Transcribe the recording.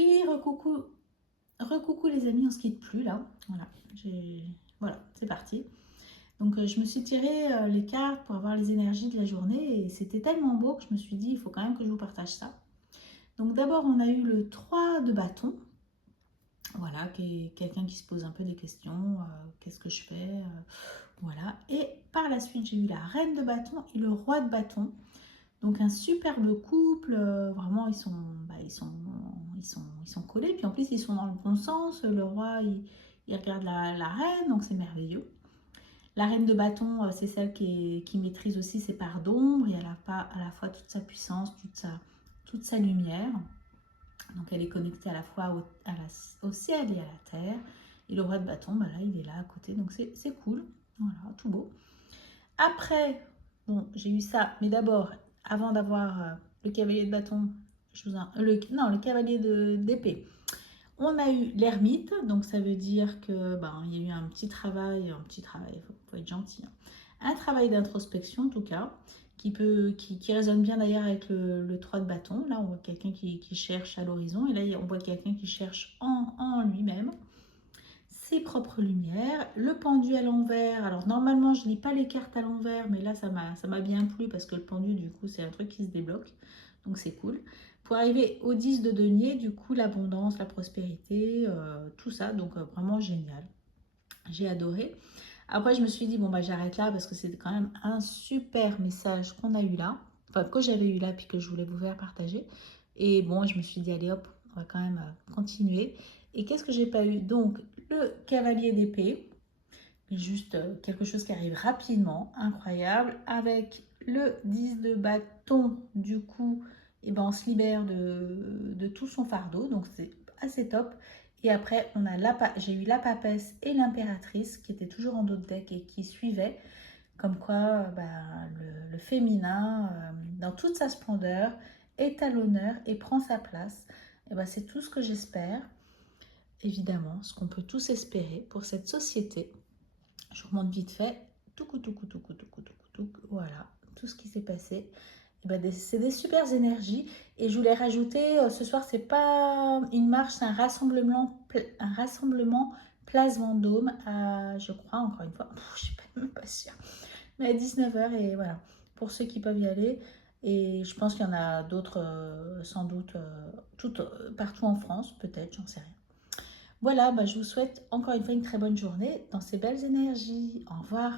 Oui, recoucou, recoucou les amis, on se quitte plus là. Voilà, voilà, c'est parti. Donc je me suis tiré les cartes pour avoir les énergies de la journée et c'était tellement beau que je me suis dit il faut quand même que je vous partage ça. Donc d'abord on a eu le 3 de bâton, voilà, qui est quelqu'un qui se pose un peu des questions, qu'est-ce que je fais, voilà. Et par la suite j'ai eu la reine de bâton et le roi de bâton. Donc un superbe couple, vraiment ils sont collés, puis en plus ils sont dans le bon sens, le roi il regarde la reine, donc c'est merveilleux. La reine de bâton, c'est celle qui maîtrise aussi ses parts d'ombre et elle n'a pas à la fois toute sa puissance, toute sa lumière. Donc elle est connectée à la fois au ciel et à la terre. Et le roi de bâton, bah là il est là à côté, donc c'est cool, voilà, tout beau. Après, bon, j'ai eu ça, mais d'abord, avant d'avoir le cavalier de bâton, non, le cavalier d'épée, on a eu l'ermite, donc ça veut dire que ben, il y a eu un petit travail, faut être gentil, hein. Un travail d'introspection en tout cas, qui résonne bien d'ailleurs avec le 3 de bâton. Là, on voit quelqu'un qui cherche à l'horizon, et là, on voit quelqu'un qui cherche en lui-même ses propres lumières, le pendu à l'envers. Alors normalement je lis pas les cartes à l'envers, mais là ça m'a bien plu parce que le pendu du coup c'est un truc qui se débloque, donc c'est cool. Pour arriver au 10 de denier, du coup l'abondance, la prospérité, tout ça, donc vraiment génial. J'ai adoré. Après je me suis dit bon bah j'arrête là parce que c'est quand même un super message qu'on a eu là, enfin que j'avais eu là puis que je voulais vous faire partager. Et bon je me suis dit allez hop, on va quand même continuer. Et qu'est-ce que j'ai pas eu? Donc le cavalier d'épée, juste quelque chose qui arrive rapidement, incroyable, avec le 10 de bâton, du coup, et ben on se libère de tout son fardeau, donc c'est assez top. Et après, j'ai eu la papesse et l'impératrice qui étaient toujours en dos de deck et qui suivaient, comme quoi le féminin, dans toute sa splendeur, est à l'honneur et prend sa place. Et ben, c'est tout ce que j'espère, évidemment, ce qu'on peut tous espérer pour cette société. Je remonte vite fait. Voilà, tout ce qui s'est passé. Et ben, c'est des super énergies. Et je voulais rajouter, ce soir, c'est pas une marche, c'est un rassemblement Place Vendôme à, je crois, encore une fois, je suis même pas sûre, mais à 19h. Et voilà, pour ceux qui peuvent y aller. Et je pense qu'il y en a d'autres, sans doute, partout en France, peut-être, j'en sais rien. Voilà, bah, je vous souhaite encore une fois une très bonne journée dans ces belles énergies. Au revoir.